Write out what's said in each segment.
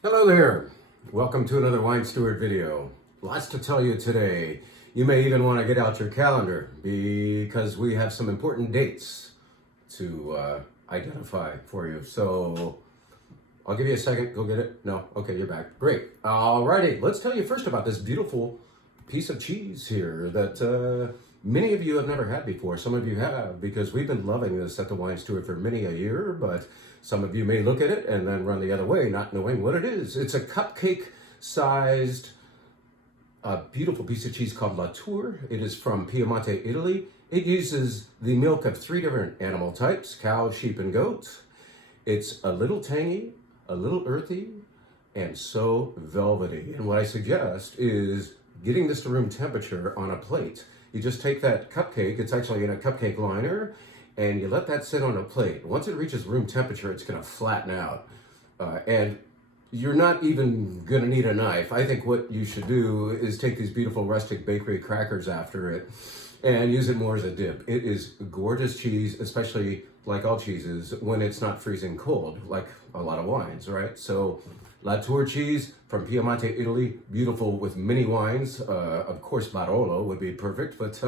Hello there. Welcome to another Wine Steward video. Lots to tell you today. You may even want to get out your calendar because we have some important dates to identify for you. So I'll give you a second. Go get it. No? Okay, you're back. Great. Alrighty. Let's tell you first about this beautiful piece of cheese here that many of you have never had before. Some of you have, because we've been loving this at the Wine Steward for many a year, but some of you may look at it and then run the other way, not knowing what it is. It's a cupcake-sized, beautiful piece of cheese called La Tour. It is from Piemonte, Italy. It uses the milk of 3 different animal types, cow, sheep, and goat. It's a little tangy, a little earthy, and so velvety. And what I suggest is getting this to room temperature on a plate. You just take that cupcake, it's actually in a cupcake liner, and you let that sit on a plate. Once it reaches room temperature, it's gonna flatten out. And you're not even gonna need a knife. I think what you should do is take these beautiful rustic bakery crackers after it and use it more as a dip. It is gorgeous cheese, especially like all cheeses, when it's not freezing cold, like a lot of wines, right? So La Tour cheese from Piemonte, Italy, beautiful with many wines. Of course, Barolo would be perfect, but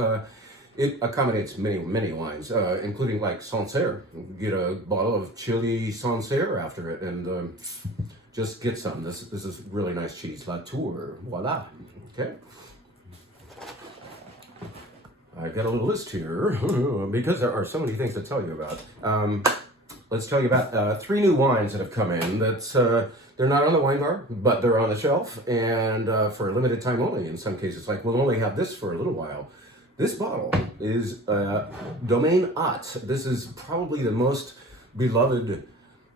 it accommodates many wines, including like Sancerre. Get a bottle of chili Sancerre after it, and just get some. This is really nice cheese. La Tour, voila. Okay. I've got a little list here because there are so many things to tell you about. Let's tell you about 3 new wines that have come in. They're not on the wine bar, but they're on the shelf, and for a limited time only in some cases. Like, we'll only have this for a little while. This bottle is Domaine Haute. This is probably the most beloved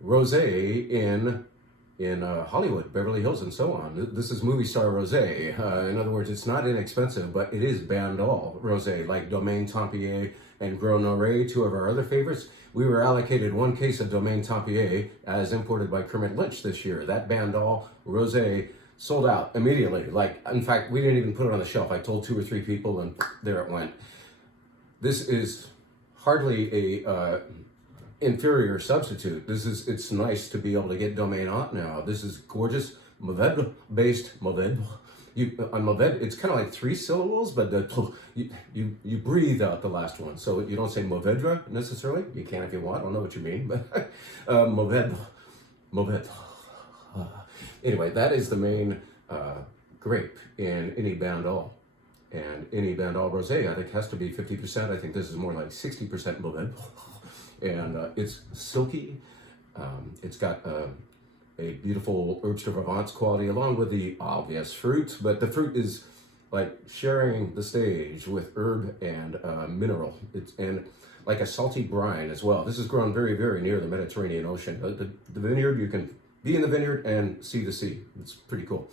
rosé in Hollywood, Beverly Hills, and so on. This is movie star rosé. In other words, it's not inexpensive, but it is Bandol rosé, like Domaine Tempier and Gros Noret, 2 of our other favorites. We were allocated 1 case of Domaine Tempier as imported by Kermit Lynch this year. That Bandol rosé sold out immediately. Like, in fact, we didn't even put it on the shelf. I told 2 or 3 people, and there it went. This is hardly a inferior substitute. It's nice to be able to get Domaine Haute now. This is gorgeous Mourvedre-based Mourvedre. On Mourvedre, it's kind of like 3 syllables, but you breathe out the last one. So you don't say Mourvedre necessarily. You can if you want. I don't know what you mean, but Mourvedre. Anyway, that is the main grape in any Bandol. And any Bandol rosé, I think, has to be 50%. I think this is more like 60% Mourvedre. And it's silky. It's got a beautiful herbes de Provence quality along with the obvious fruit, but the fruit is like sharing the stage with herb and mineral. And like a salty brine as well. This is grown very, very near the Mediterranean Ocean. The vineyard, you can be in the vineyard and see the sea. It's pretty cool.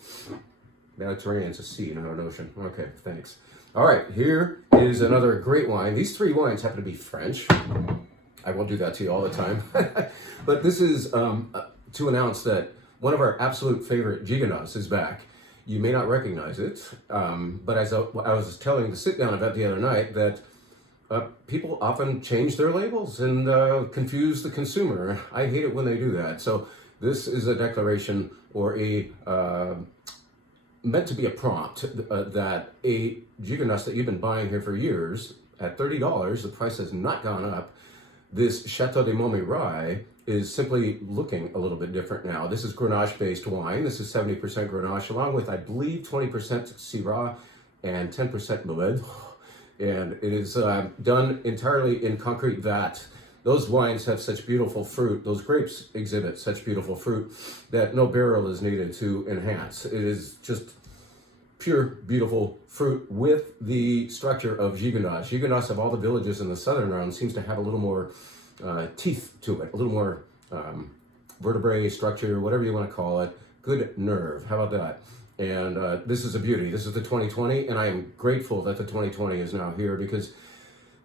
Mediterranean's a sea, not an ocean. Okay, thanks. All right, here is another great wine. These 3 wines happen to be French. I won't do that to you all the time. But this is to announce that one of our absolute favorite Gigondas is back. You may not recognize it, but as I was telling the sit-down event the other night, that people often change their labels and confuse the consumer. I hate it when they do that. So this is a declaration or meant to be a prompt that a Gigondas that you've been buying here for years at $30, the price has not gone up. This Chateau de Montmirail is simply looking a little bit different now. This is Grenache-based wine. This is 70% Grenache, along with, I believe, 20% Syrah and 10% Mourvedre. And it is done entirely in concrete vat. Those wines have such beautiful fruit. Those grapes exhibit such beautiful fruit that no barrel is needed to enhance. It is just pure, beautiful fruit with the structure of Gigondas. Gigondas of all the villages in the southern round seems to have a little more teeth to it, a little more vertebrae structure, whatever you want to call it. Good nerve. How about that? And this is a beauty. This is the 2020, and I am grateful that the 2020 is now here, because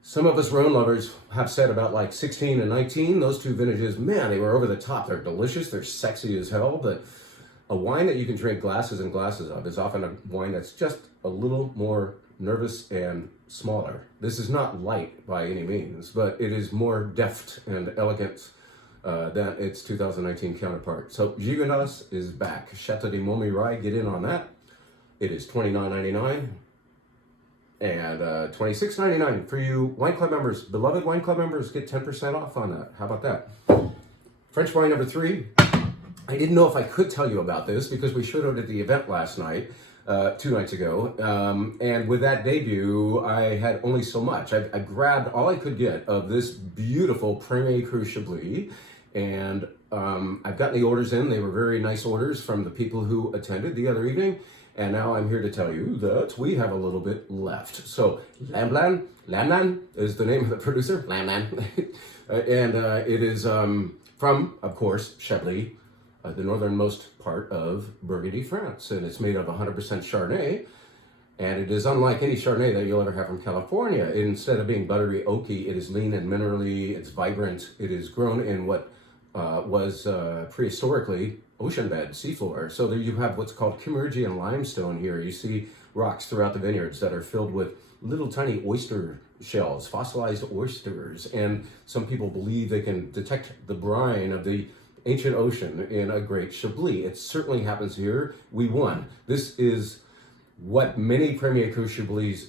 some of us Rhone lovers have said about like 16 and 19, those 2 vintages, man, they were over the top. They're delicious, they're sexy as hell, but a wine that you can drink glasses and glasses of is often a wine that's just a little more nervous and smaller. This is not light by any means, but it is more deft and elegant than its 2019 counterpart. So Gigondas is back. Chateau de Montmirail, get in on that. It is $29.99 and $26.99 for you wine club members. Beloved wine club members, get 10% off on that. How about that? French wine number 3. I didn't know if I could tell you about this because we showed it at the event last night, 2 nights ago. And with that debut, I had only so much. I grabbed all I could get of this beautiful Premier Cru Chablis. And I've gotten the orders in. They were very nice orders from the people who attended the other evening. And now I'm here to tell you that we have a little bit left. So Lamlan is the name of the producer, Lamlan. And it is from, of course, Chablis, the northernmost part of Burgundy, France. And it's made of 100% Chardonnay. And it is unlike any Chardonnay that you'll ever have from California. Instead of being buttery, oaky, it is lean and minerally, it's vibrant. It is grown in what was prehistorically ocean bed, seafloor. So there you have what's called Kimmeridgian limestone here. You see rocks throughout the vineyards that are filled with little tiny oyster shells, fossilized oysters. And some people believe they can detect the brine of the ancient ocean in a great Chablis. It certainly happens here. We won. This is what many Premier Cru Chablis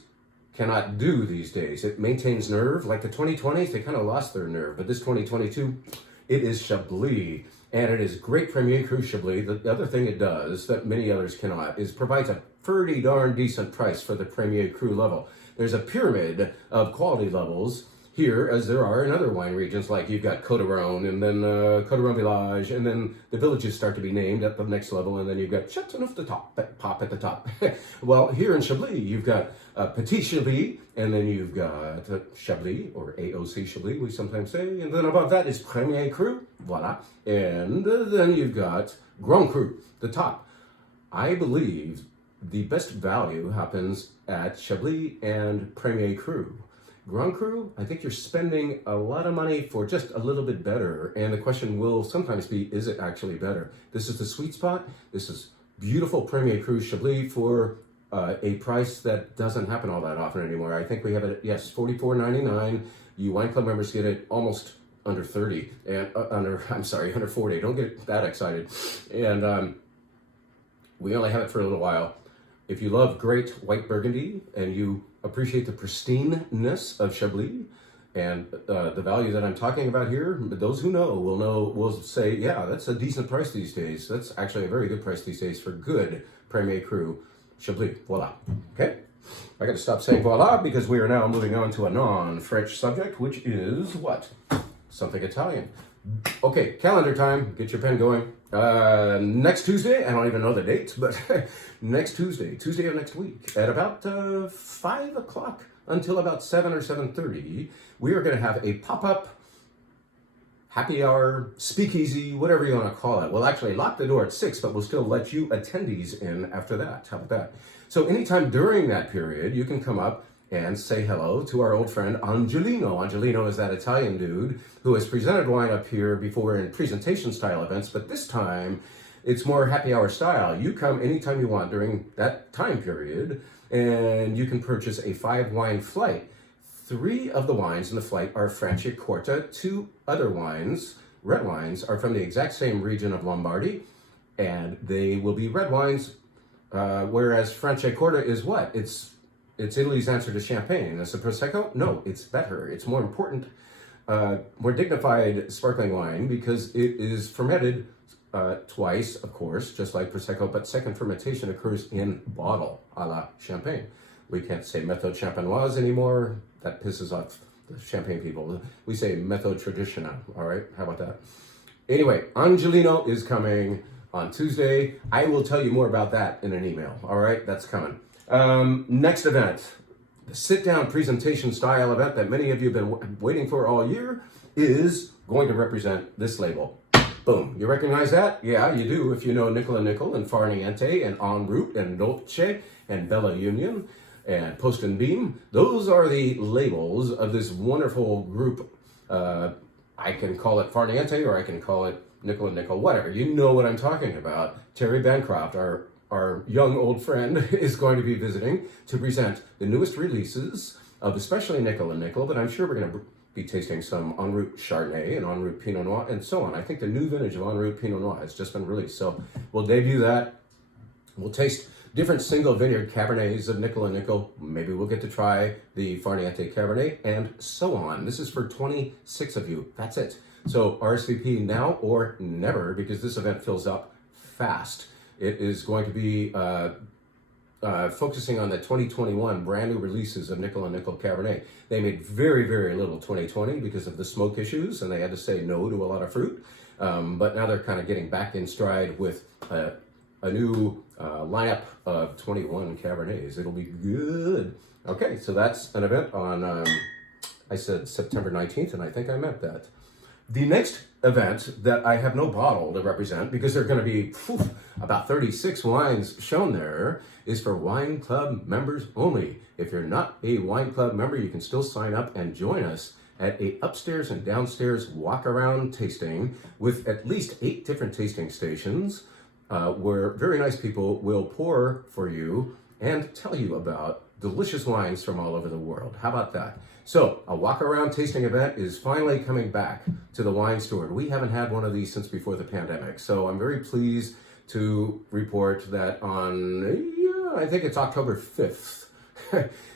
cannot do these days. It maintains nerve. Like the 2020s, they kind of lost their nerve. But this 2022, it is Chablis. And it is great Premier Cru Chablis. The other thing it does that many others cannot is provides a pretty darn decent price for the Premier Cru level. There's a pyramid of quality levels here, as there are in other wine regions, like you've got Côte d'Aron, and then Côte d'Aron Village, and then the villages start to be named at the next level, and then you've got Chateauneuf the top, pop at the top. Well, here in Chablis, you've got Petit Chablis, and then you've got Chablis, or AOC Chablis, we sometimes say, and then above that is Premier Cru, voila, and then you've got Grand Cru, the top. I believe the best value happens at Chablis and Premier Cru. Grand Cru, I think you're spending a lot of money for just a little bit better. And the question will sometimes be, is it actually better? This is the sweet spot. This is beautiful Premier Cru Chablis for a price that doesn't happen all that often anymore. I think we have it at, yes, $44.99. You wine club members get it almost under 30 and under 40. Don't get that excited. And we only have it for a little while. If you love great white Burgundy and you appreciate the pristineness of Chablis and the value that I'm talking about here, those who know will say, yeah, that's a decent price these days. That's actually a very good price these days for good Premier Cru Chablis. Voila. Okay? I got to stop saying voila because we are now moving on to a non-French subject, which is what? Something Italian. Okay, calendar time. Get your pen going. Next Tuesday, I don't even know the date, but next Tuesday of next week, at about 5 o'clock until about 7 or 7:30, we are going to have a pop-up happy hour, speakeasy, whatever you want to call it. We'll actually lock the door at 6, but we'll still let you attendees in after that. How about that? So anytime during that period, you can come up and say hello to our old friend Angelino. Angelino is that Italian dude who has presented wine up here before in presentation style events, but this time it's more happy hour style. You come anytime you want during that time period, and you can purchase a 5-wine flight. 3 of the wines in the flight are Franciacorta. 2 other wines, red wines, are from the exact same region of Lombardy, and they will be red wines, whereas Franciacorta is what? It's Italy's answer to champagne. It's a Prosecco? No, it's better. It's more important, more dignified sparkling wine because it is fermented twice, of course, just like Prosecco, but second fermentation occurs in bottle, a la champagne. We can't say méthode champenoise anymore. That pisses off the champagne people. We say méthode traditionnelle, all right? How about that? Anyway, Angelino is coming on Tuesday. I will tell you more about that in an email, all right? That's coming. Next event, the sit-down presentation style event that many of you have been waiting for all year is going to represent this label. Boom. You recognize that? Yeah, you do if you know Nickel&Nickel and Farniente and En Route and Dolce and Bella Union and Post and Beam. Those are the labels of this wonderful group. I can call it Farniente or I can call it Nickel&Nickel, whatever. You know what I'm talking about. Terry Bancroft, our young old friend, is going to be visiting to present the newest releases of especially Nickel&Nickel, but I'm sure we're going to be tasting some en route Chardonnay and en route Pinot Noir and so on. I think the new vintage of en route Pinot Noir has just been released. So we'll debut that. We'll taste different single vineyard Cabernets of Nickel&Nickel. Maybe we'll get to try the Farniente Cabernet and so on. This is for 26 of you. That's it. So RSVP now or never, because this event fills up fast. It is going to be focusing on the 2021 brand new releases of Nickel&Nickel Cabernet. They made very, very little 2020 because of the smoke issues, and they had to say no to a lot of fruit. But now they're kind of getting back in stride with a new lineup of 21 Cabernets. It'll be good. Okay, so that's an event on, I said September 19th, and I think I meant that. The next event that I have no bottle to represent, because there are going to be about 36 wines shown there, is for Wine Club members only. If you're not a Wine Club member, you can still sign up and join us at a upstairs and downstairs walk-around tasting with at least 8 different tasting stations where very nice people will pour for you and tell you about delicious wines from all over the world. How about that? So, a walk-around tasting event is finally coming back to the wine store. We haven't had one of these since before the pandemic, so I'm very pleased to report that on, I think it's October 5th.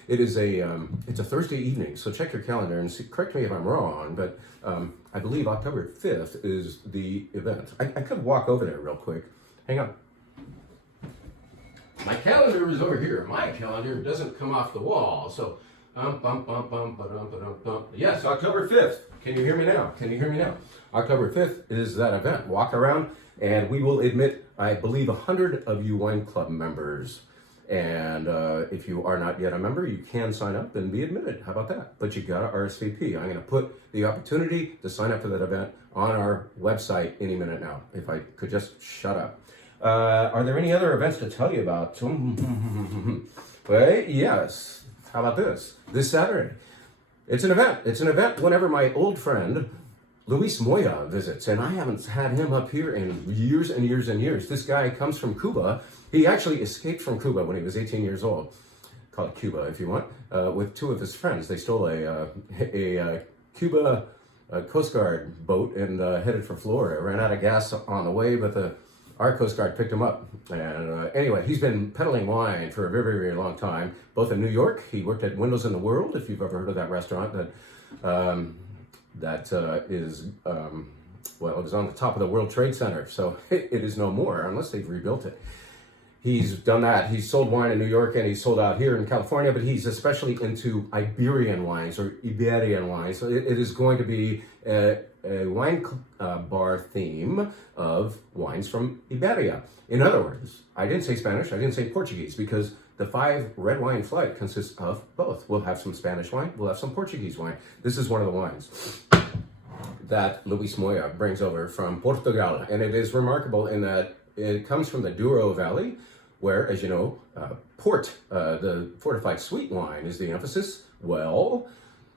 It's a Thursday evening, so check your calendar and correct me if I'm wrong, but I believe October 5th is the event. I could walk over there real quick. Hang on. My calendar is over here. My calendar doesn't come off the wall, so yes, October 5th. Can you hear me now? Can you hear me now? October 5th is that event. Walk around, and we will admit, I believe, 100 of you Wine Club members. And if you are not yet a member, you can sign up and be admitted. How about that? But you gotta RSVP. I'm gonna put the opportunity to sign up for that event on our website any minute now. If I could just shut up. Are there any other events to tell you about? Well, yes. How about this? This Saturday. It's an event. It's an event whenever my old friend Luis Moya visits, and I haven't had him up here in years and years and years. This guy comes from Cuba. He actually escaped from Cuba when he was 18 years old. Call it Cuba if you want. With 2 of his friends. They stole a Cuba Coast Guard boat and headed for Florida. Ran out of gas on the way, but our Coast Guard picked him up. And anyway, he's been peddling wine for a very, very long time, both in New York. He worked at Windows in the World, if you've ever heard of that restaurant that is, well, it was on the top of the World Trade Center. So it is no more, unless they've rebuilt it. He's done that. He's sold wine in New York and he's sold out here in California, but he's especially into Iberian wines or Iberian wines. So it is going to be a wine bar theme of wines from Iberia. In other words, I didn't say Spanish, I didn't say Portuguese, because the 5 red wine flight consists of both. We'll have some Spanish wine, we'll have some Portuguese wine. This is one of the wines that Luis Moya brings over from Portugal, and it is remarkable in that it comes from the Douro Valley, where, as you know, port, the fortified sweet wine, is the emphasis. Well,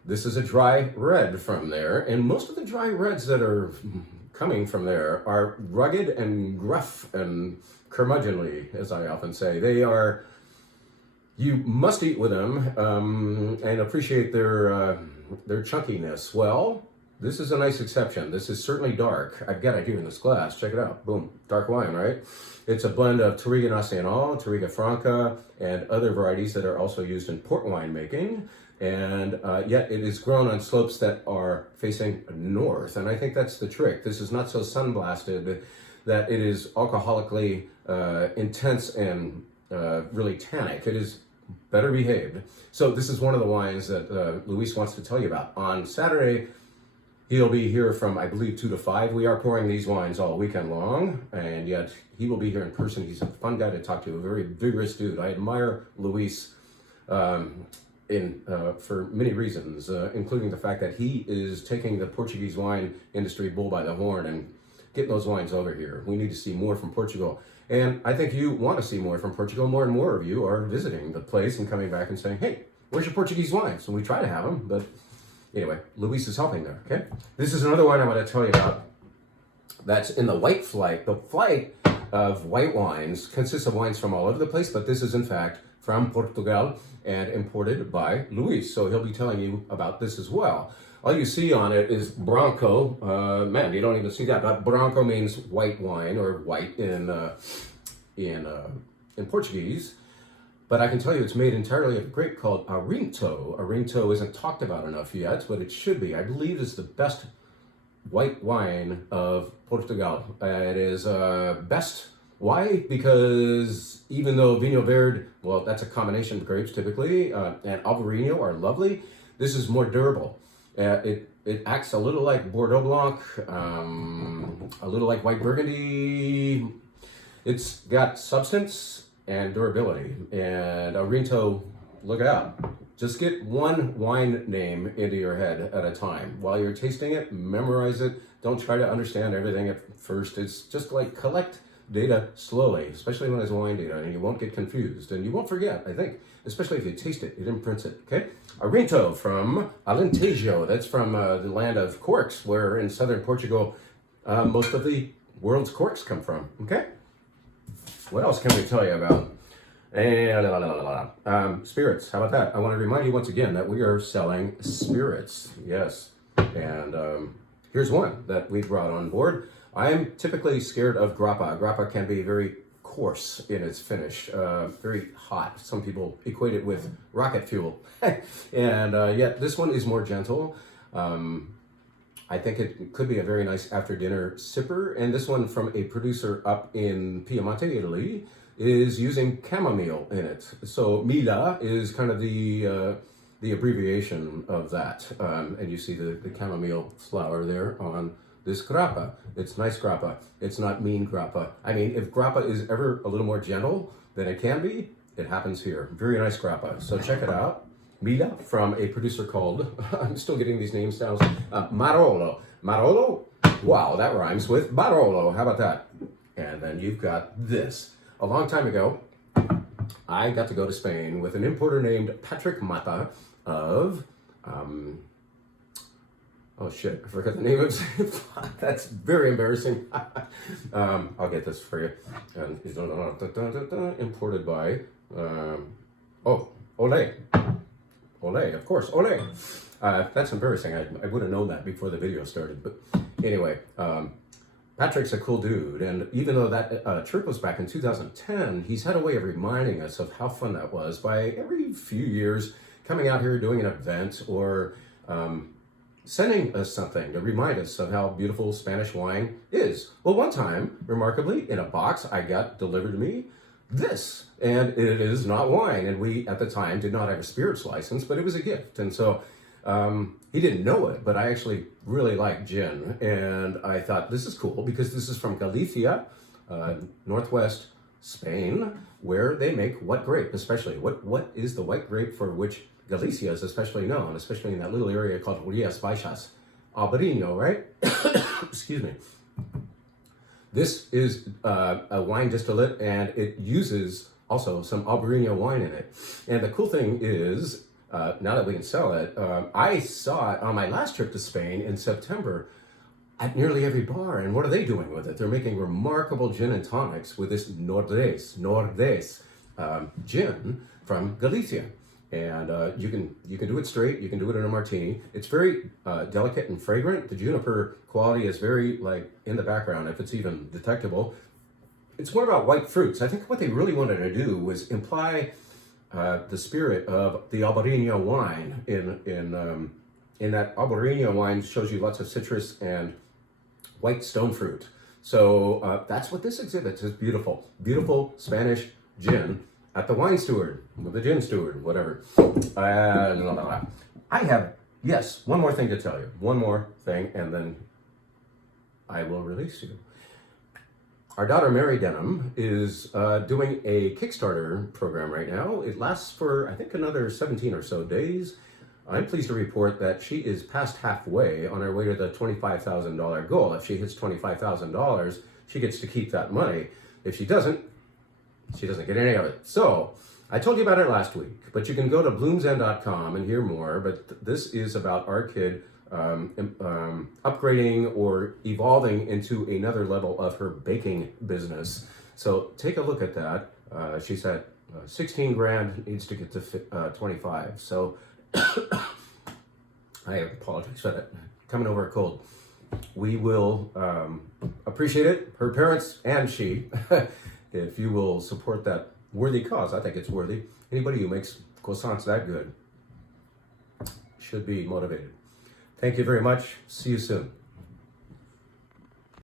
this is a dry red from there, and most of the dry reds that are coming from there are rugged and gruff and curmudgeonly, as I often say. They are, you must eat with them and appreciate their chunkiness. Well, this is a nice exception. This is certainly dark. I've got it here in this glass. Check it out. Boom. Dark wine, right? It's a blend of Touriga Nacional, Touriga Franca, and other varieties that are also used in port wine making. And yet it is grown on slopes that are facing north. And I think that's the trick. This is not so sun-blasted that it is alcoholically intense and really tannic. It is better behaved. So this is one of the wines that Luis wants to tell you about. On Saturday, he'll be here from, I believe, 2 to 5. We are pouring these wines all weekend long, and yet he will be here in person. He's a fun guy to talk to, a very vigorous dude. I admire Luis for many reasons, including the fact that he is taking the Portuguese wine industry bull by the horn and getting those wines over here. We need to see more from Portugal. And I think you want to see more from Portugal. More and more of you are visiting the place and coming back and saying, hey, where's your Portuguese wines? And we try to have them, but anyway, Luis is helping there, okay? This is another wine I want to tell you about that's in the white flight. The flight of white wines consists of wines from all over the place, but this is in fact from Portugal and imported by Luis. So he'll be telling you about this as well. All you see on it is Branco. Man, you don't even see that. But Branco means white wine or white in Portuguese. But I can tell you it's made entirely of a grape called Arinto. Arinto isn't talked about enough yet, but it should be. I believe it's the best white wine of Portugal. It is best. Why? Because even though Vinho Verde, well, that's a combination of grapes typically, and Albarino are lovely, this is more durable. It acts a little like Bordeaux Blanc, a little like White Burgundy. It's got substance and durability. And Arinto, look out. Just get one wine name into your head at a time. While you're tasting it, memorize it. Don't try to understand everything at first. It's just like collect data slowly, especially when it's wine data, and you won't get confused. And you won't forget, I think, especially if you taste it, it imprints it, okay? Arinto from Alentejo. That's from the land of corks, where in southern Portugal, most of the world's corks come from, okay? What else can we tell you about? Spirits, how about that? I want to remind you once again that we are selling spirits, yes. And here's one that we brought on board. I'm typically scared of grappa. Grappa can be very coarse in its finish, very hot. Some people equate it with rocket fuel. And yet this one is more gentle. I think it could be a very nice after dinner sipper. And this one from a producer up in Piemonte, Italy, is using chamomile in it. So Mila is kind of the abbreviation of that. And you see the chamomile flower there on this grappa. It's nice grappa. It's not mean grappa. I mean, if grappa is ever a little more gentle than it can be, it happens here. Very nice grappa. So check it out. Mila from a producer called, I'm still getting these names down, Marolo. Marolo? Wow, that rhymes with Barolo. How about that? And then you've got this. A long time ago, I got to go to Spain with an importer named Patrick Mata of, oh shit, I forgot the name of it. That's very embarrassing. I'll get this for you. And imported by, Olé. Olé, of course, Olé. That's embarrassing. I would have known that before the video started. But anyway, Patrick's a cool dude. And even though that trip was back in 2010, he's had a way of reminding us of how fun that was by every few years coming out here doing an event or sending us something to remind us of how beautiful Spanish wine is. Well, one time, remarkably, in a box I got delivered to me, this, and it is not wine. And we, at the time, did not have a spirits license, but it was a gift. And so he didn't know it, but I actually really like gin. And I thought, this is cool because this is from Galicia, northwest Spain, where they make what grape, especially? What is the white grape for which Galicia is especially known, especially in that little area called Rías Baixas? Albarino, right? Excuse me. This is a wine distillate, and it uses also some Albarino wine in it. And the cool thing is, now that we can sell it, I saw it on my last trip to Spain in September at nearly every bar. And what are they doing with it? They're making remarkable gin and tonics with this Nordes gin from Galicia. And you can do it straight, you can do it in a martini. It's very delicate and fragrant. The juniper quality is very like in the background, if it's even detectable. It's more about white fruits. I think what they really wanted to do was imply the spirit of the Albarino wine. In that Albarino wine shows you lots of citrus and white stone fruit. So that's what this exhibits. It's beautiful, beautiful Spanish gin at the wine steward, with the gin steward, whatever. I have, yes, one more thing to tell you. One more thing, and then I will release you. Our daughter, Mary Denham, is doing a Kickstarter program right now. It lasts for, I think, another 17 or so days. I'm pleased to report that she is past halfway on her way to the $25,000 goal. If she hits $25,000, she gets to keep that money. If she doesn't get any of it. So, I told you about it last week, but you can go to bloomsend.com and hear more. But this is about our kid upgrading or evolving into another level of her baking business. So, take a look at that. She said 16 grand, needs to get to 25. So, I apologize for that. Coming over a cold. We will appreciate it, her parents and she, if you will support that worthy cause. I think it's worthy. Anybody who makes croissants that good should be motivated. Thank you very much. See you soon.